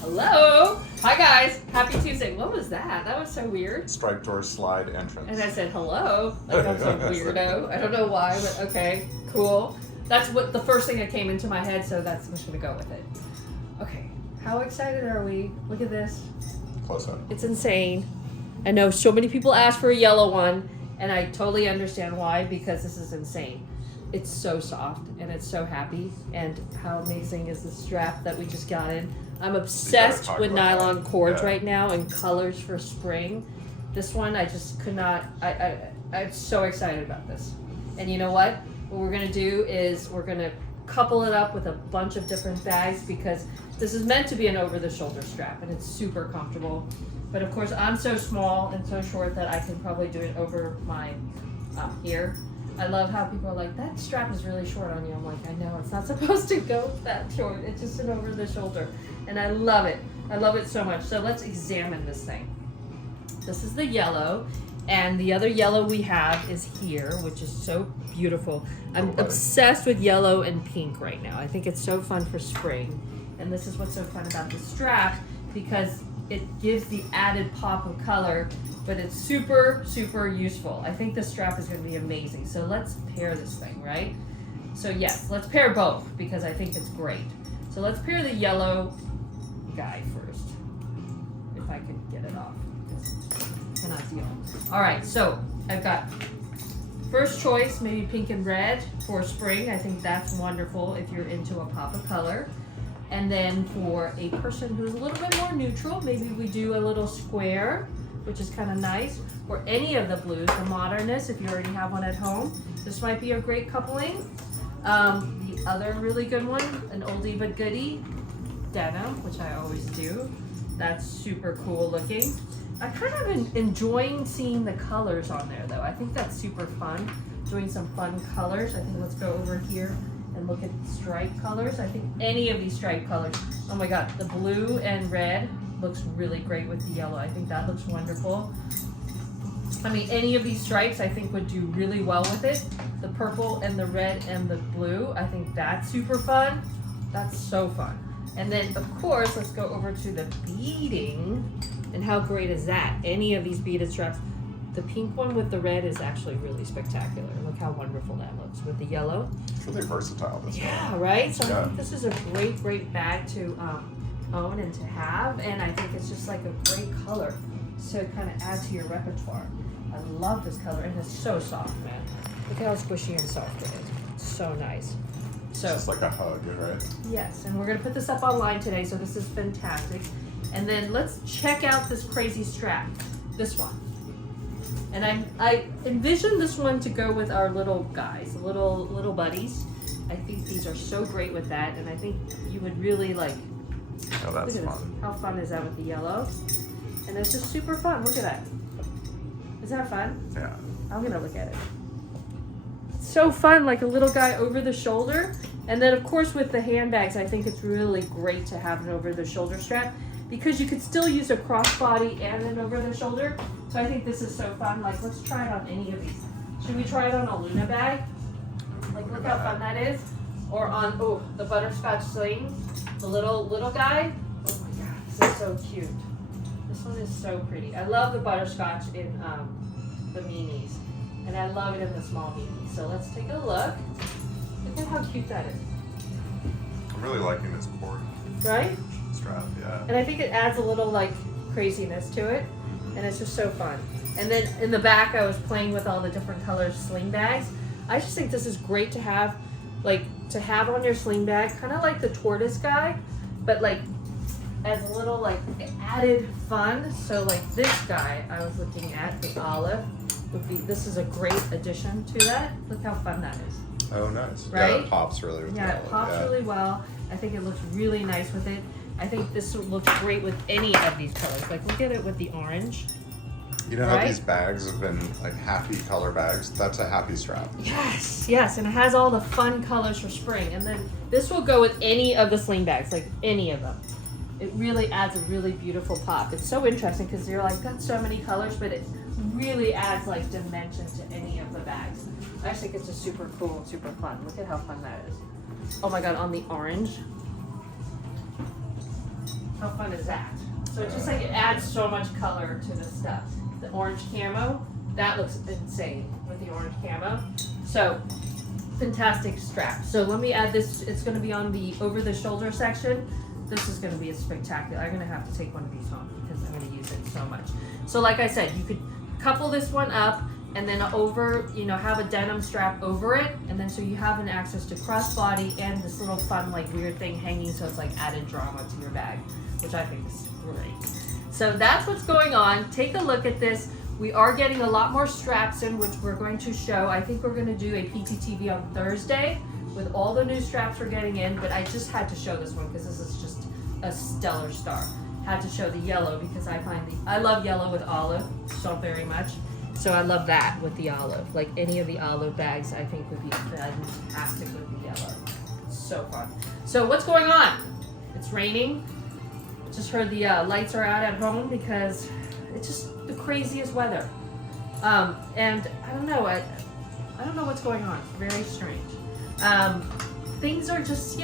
Hello. Hi guys. Happy Tuesday. What was that? That was so weird. Striped door slide entrance. And I said hello. Like I'm some weirdo. I don't know why, but okay, cool. That's what the first thing that came into my head, so I'm just gonna go with it. Okay. How excited are we? Look at this. Close up. It's insane. I know so many people asked for a yellow one, and I totally understand why, because this is insane. It's so soft and it's so happy. And how amazing is the strap that we just got in? I'm obsessed with nylon cords right now and colors for spring. This one, I just could not, I'm so excited about this. And you know what? What we're gonna do is we're gonna couple it up with a bunch of different bags because this is meant to be an over-the-shoulder strap and it's super comfortable. But of course, I'm so small and so short that I can probably do it over my ear. I love how people are like, that strap is really short on you. I'm like, I know, it's not supposed to go that short. It's just an over the shoulder. And I love it. I love it so much. So let's examine this thing. This is the yellow. And the other yellow we have is here, which is so beautiful. I'm obsessed with yellow and pink right now. I think it's so fun for spring. And this is what's so fun about the strap because it gives the added pop of color, but it's super, super useful. I think this strap is going to be amazing. So let's pair this thing, right? So yes, let's pair both because I think it's great. So let's pair the yellow guy first. If I can get it off. I cannot deal. All right, so I've got first choice, maybe pink and red for spring. I think that's wonderful if you're into a pop of color. And then for a person who's a little bit more neutral, maybe we do a little square, which is kind of nice. Or any of the blues, the modernist, if you already have one at home. This might be a great coupling. The other really good one, an oldie but goodie, denim, which I always do. That's super cool looking. I kind of been enjoying seeing the colors on there though. I think that's super fun, doing some fun colors. I think let's go over here and look at stripe colors. I think any of these stripe colors, oh my god, the blue and red looks really great with the yellow. I think that looks wonderful. I mean, any of these stripes I think would do really well with it. The purple and the red and the blue, I think that's super fun. That's so fun. And then of course, let's go over to the beading. And how great is that? Any of these beaded straps. The pink one with the red is actually really spectacular. Look how wonderful that looks with the yellow. It's really versatile this one. Yeah, right? So I think this is a great, great bag to own and to have. And I think it's just like a great color to kind of add to your repertoire. I love this color and it's so soft, man. Look at how squishy and soft it is. It's so nice. So it's just like a hug, right? Yes, and we're gonna put this up online today, so this is fantastic. And then let's check out this crazy strap, this one. And I envision this one to go with our little guys, little buddies. I think these are so great with that, and I think you would really like. Oh, that's fun. How fun is that with the yellow? And it's just super fun. Look at that. Is that fun? Yeah. I'm gonna look at it. It's so fun, like a little guy over the shoulder. And then of course with the handbags, I think it's really great to have an over the shoulder strap because you could still use a crossbody and an over the shoulder. So I think this is so fun. Like let's try it on any of these. Should we try it on a Luna bag? Like look how fun that is. Or on the butterscotch sling, the little guy. Oh my god, this is so cute. This one is so pretty. I love the butterscotch in the minis. And I love it in the small minis. So let's take a look. Look at how cute that is. I'm really liking this cord. Right? Strap, yeah. And I think it adds a little like craziness to it. And it's just so fun. And then in the back I was playing with all the different color sling bags. I just think this is great to have, like to have on your sling bag, kind of like the tortoise guy, but like as a little like added fun. So like this guy I was looking at, the olive, would be, this is a great addition to that. Look how fun that is. Oh, nice. Right? Yeah, it pops really well. Yeah, it pops really well. I think it looks really nice with it. I think this looks great with any of these colors. Like look at it with the orange. You know how these bags have been like happy color bags? That's a happy strap. Yes, yes, and it has all the fun colors for spring. And then this will go with any of the sling bags, like any of them. It really adds a really beautiful pop. It's so interesting because you're like, got so many colors, but it really adds like dimension to any of the bags. I just think it's just super cool, super fun. Look at how fun that is. Oh my god, on the orange. How fun is that? So it just like it adds so much color to the stuff. The orange camo, that looks insane with the orange camo. So fantastic strap. So let me add this. It's going to be on the over the shoulder section. This is going to be a spectacular. I'm going to have to take one of these home because I'm going to use it so much. So like I said, you could couple this one up and then over, have a denim strap over it, and then so you have an access to crossbody and this little fun like weird thing hanging, so it's like added drama to your bag, which I think is great. So that's what's going on. Take a look at this. We are getting a lot more straps in, which we're going to show. I think we're going to do a PTTV on Thursday with all the new straps we're getting in, but I just had to show this one because this is just a stellar star. Had to show the yellow because I love yellow with olive so very much. So I love that with the olive. Like any of the olive bags I think would be fantastic with the yellow. So fun. So what's going on? It's raining. Just heard the lights are out at home because it's just the craziest weather. And I don't know. I don't know what's going on. It's very strange. Things are just,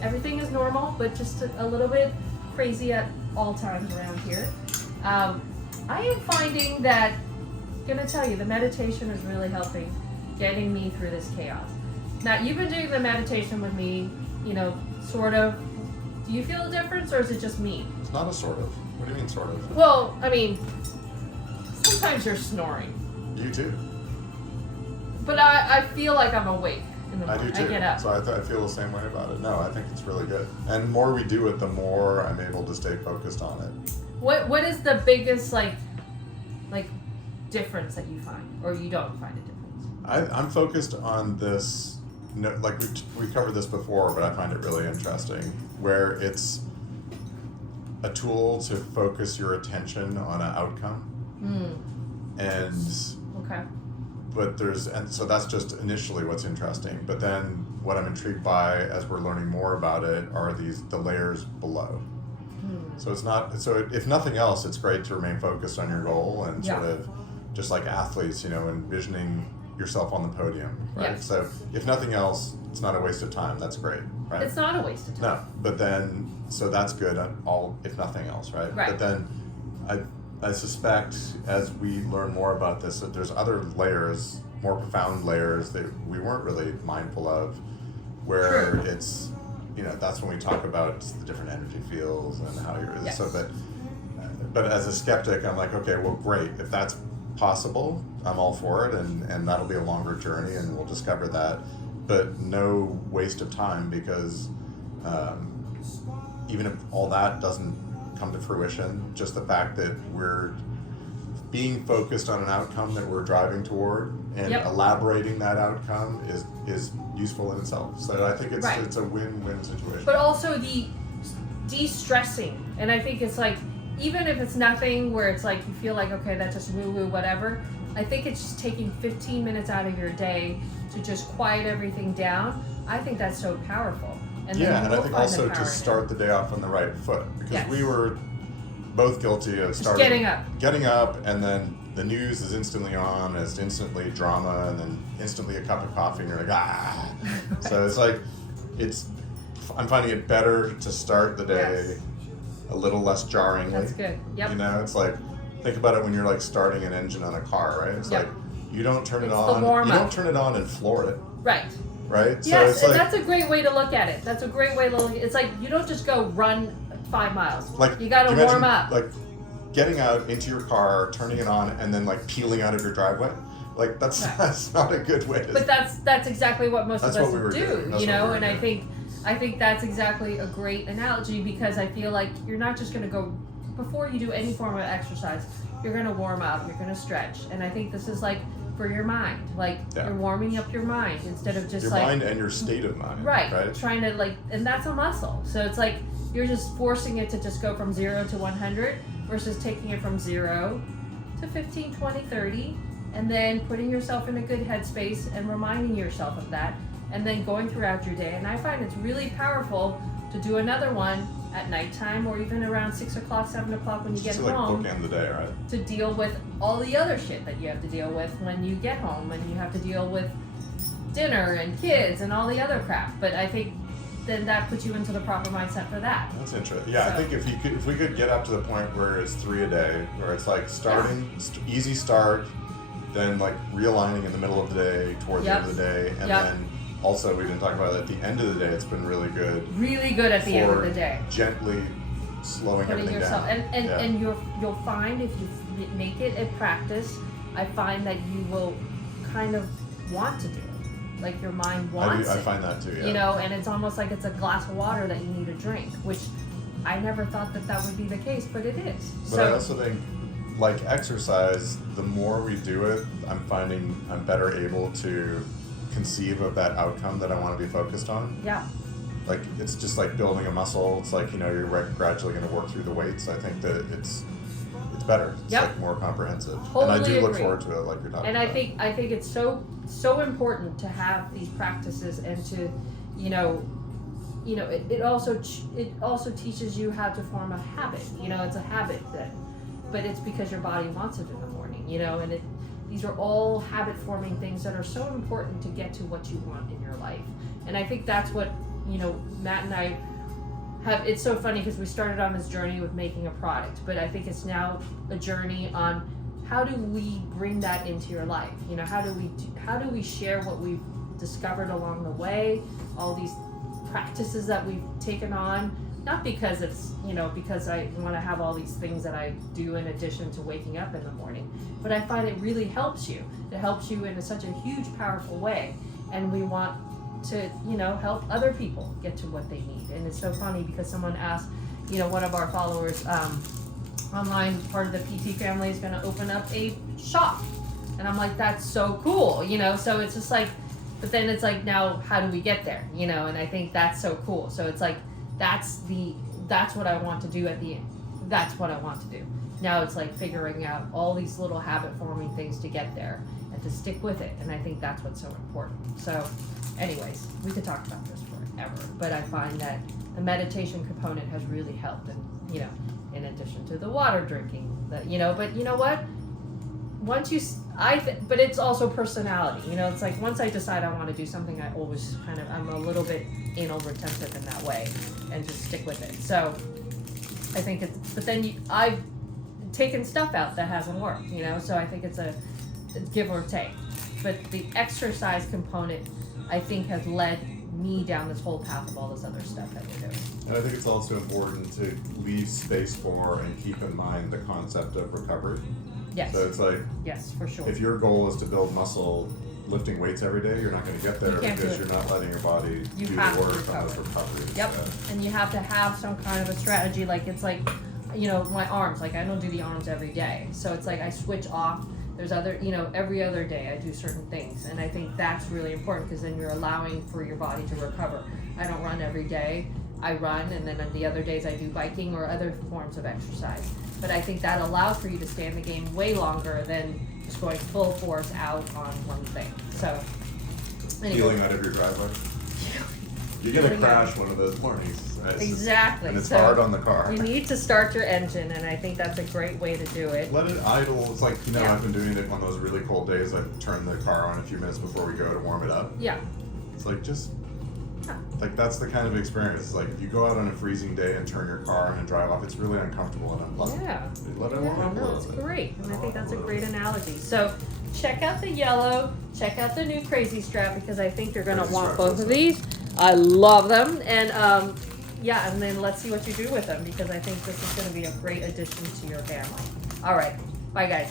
everything is normal, but just a little bit crazy at all times around here. I am finding that, I'm gonna tell you, the meditation is really helping getting me through this chaos. Now, you've been doing the meditation with me, sort of. Do you feel a difference, or is it just me? It's not a sort of. What do you mean sort of? Well, I mean, sometimes you're snoring. You too. But I feel like I'm awake in the I morning. do too. I get up. So I feel the same way about it. No, I think it's really good. And the more we do it, the more I'm able to stay focused on it. What is the biggest like difference that you find, or you don't find a difference? I'm focused on this. Like we covered this before, but I find it really interesting, where it's a tool to focus your attention on an outcome. And okay. And so that's just initially what's interesting. But then what I'm intrigued by as we're learning more about it are the layers below. So it's not, so if nothing else, it's great to remain focused on your goal and sort of just like athletes, envisioning yourself on the podium, right? Yes. So if nothing else, it's not a waste of time. That's great, right? It's not a waste of time. No, but then, so that's good if nothing else, right? Right. But then I suspect as we learn more about this, that there's other layers, more profound layers that we weren't really mindful of, where True. it's, that's when we talk about the different energy fields and how you're, Yes. so but as a skeptic, I'm like, okay, well, great. If that's possible, I'm all for it, and that'll be a longer journey, and we'll discover that. But no waste of time, because even if all that doesn't come to fruition, just the fact that we're being focused on an outcome that we're driving toward and elaborating that outcome is useful in itself. So I think it's a win-win situation. But also the de-stressing, and I think it's like, even if it's nothing where it's like you feel like, okay, that's just woo-woo, whatever, I think it's just taking 15 minutes out of your day to just quiet everything down. I think that's so powerful. And and I think also to start the day off on the right foot, because we were both guilty of getting up, and then the news is instantly on, it's instantly drama, and then instantly a cup of coffee, and you're like, ah. So it's like, I'm finding it better to start the day a little less jarringly. That's good. Yep. It's like, think about it when you're like starting an engine on a car, right? It's like, you don't turn it on. You don't turn it on and floor it. Right. Right? Yes, so it's and like, that's a great way to look at it. That's a great way to look at it. It's like, you don't just go run 5 miles. Like, you gotta warm up. Like, getting out into your car, turning it on, and then like peeling out of your driveway. Like, that's not a good way to... But that's exactly what most of us do, and I think that's exactly a great analogy, because I feel like you're not just gonna go, before you do any form of exercise, you're gonna warm up, you're gonna stretch. And I think this is like for your mind. Like, you're warming up your mind instead of just your mind and your state of mind. Right. Trying to and that's a muscle. So it's like, you're just forcing it to just go from 0 to 100 versus taking it from 0 to 15, 20, 30, and then putting yourself in a good headspace and reminding yourself of that, and then going throughout your day. And I find it's really powerful to do another one at nighttime, or even around 6 o'clock, 7 o'clock when you get home. Bookend the day, right? To deal with all the other shit that you have to deal with when you get home, and you have to deal with dinner and kids and all the other crap. But I think then that puts you into the proper mindset for that. That's interesting. Yeah, so, I think if we could get up to the point where it's 3 a day, where it's like starting, easy start, then like realigning in the middle of the day toward the end of the day, and then also we didn't talk about it at the end of the day. It's been really good. Really good at the end of the day. Gently slowing everything down. And you'll find if you make it a practice, I find that you will kind of want to do it. Like your mind wants I find that too, yeah. You know, and it's almost like it's a glass of water that you need to drink, which I never thought that would be the case, but it is. But I also think, like exercise, the more we do it, I'm finding I'm better able to conceive of that outcome that I want to be focused on. Yeah. Like, it's just like building a muscle. It's like, you're gradually going to work through the weights. I think that it's better. It's like more comprehensive. Totally and I do look agree. forward to it, like you're talking and about. And I think it's so important to have these practices and to, it also teaches you how to form a habit. It's a habit but it's because your body wants it in the morning, and these are all habit forming things that are so important to get to what you want in your life. And I think that's what, Matt and I have. It's so funny because we started on this journey with making a product, but I think it's now a journey on how do we bring that into your life? How do we share what we've discovered along the way, all these practices that we've taken on, not because it's, because I want to have all these things that I do in addition to waking up in the morning, but I find it really helps you. It helps you in such a huge, powerful way, and we want to, help other people get to what they need. And it's so funny because someone asked, one of our followers online, part of the PT family is going to open up a shop, and I'm like, that's so cool, so it's just like, but then it's like, now how do we get there, and I think that's so cool. So it's like, that's what I want to do at the end. That's what I want to do. Now it's like figuring out all these little habit forming things to get there and to stick with it. And I think that's what's so important. So anyways, we could talk about this forever, but I find that the meditation component has really helped. And, in addition to the water drinking, but you know what? Once but it's also personality. It's like once I decide I want to do something, I always I'm a little bit anal retentive in that way and just stick with it. So I think but then I've taken stuff out that hasn't worked, so I think it's a give or take. But the exercise component, I think, has led me down this whole path of all this other stuff that we're doing. And I think it's also important to leave space for and keep in mind the concept of recovery. Yes. So it's like, yes, for sure. If your goal is to build muscle lifting weights every day, you're not going to get there because you're not letting your body do the work on those recoveries. Yep. And you have to have some kind of a strategy. Like, it's like, my arms, like I don't do the arms every day. So it's like I switch off. There's other, every other day I do certain things. And I think that's really important because then you're allowing for your body to recover. I don't run every day. I run, and then on the other days I do biking or other forms of exercise. But I think that allows for you to stay in the game way longer than just going full force out on one thing. So, anyway. Peeling out of your driveway. You're going to crash one of those mornings. Exactly. And it's hard on the car. You need to start your engine, and I think that's a great way to do it. Let it idle. It's like, I've been doing it on those really cold days. I turn the car on a few minutes before we go to warm it up. Yeah. It's like like that's the kind of experience. It's like if you go out on a freezing day and turn your car on and drive off, it's really uncomfortable and unpleasant. Yeah. Let it warm up a little bit. It's great, and I think that's a great analogy. So check out the yellow, check out the new Crazy Strap, because I think you're going to want both of these. I love them, and and then let's see what you do with them, because I think this is going to be a great addition to your family. All right, bye guys.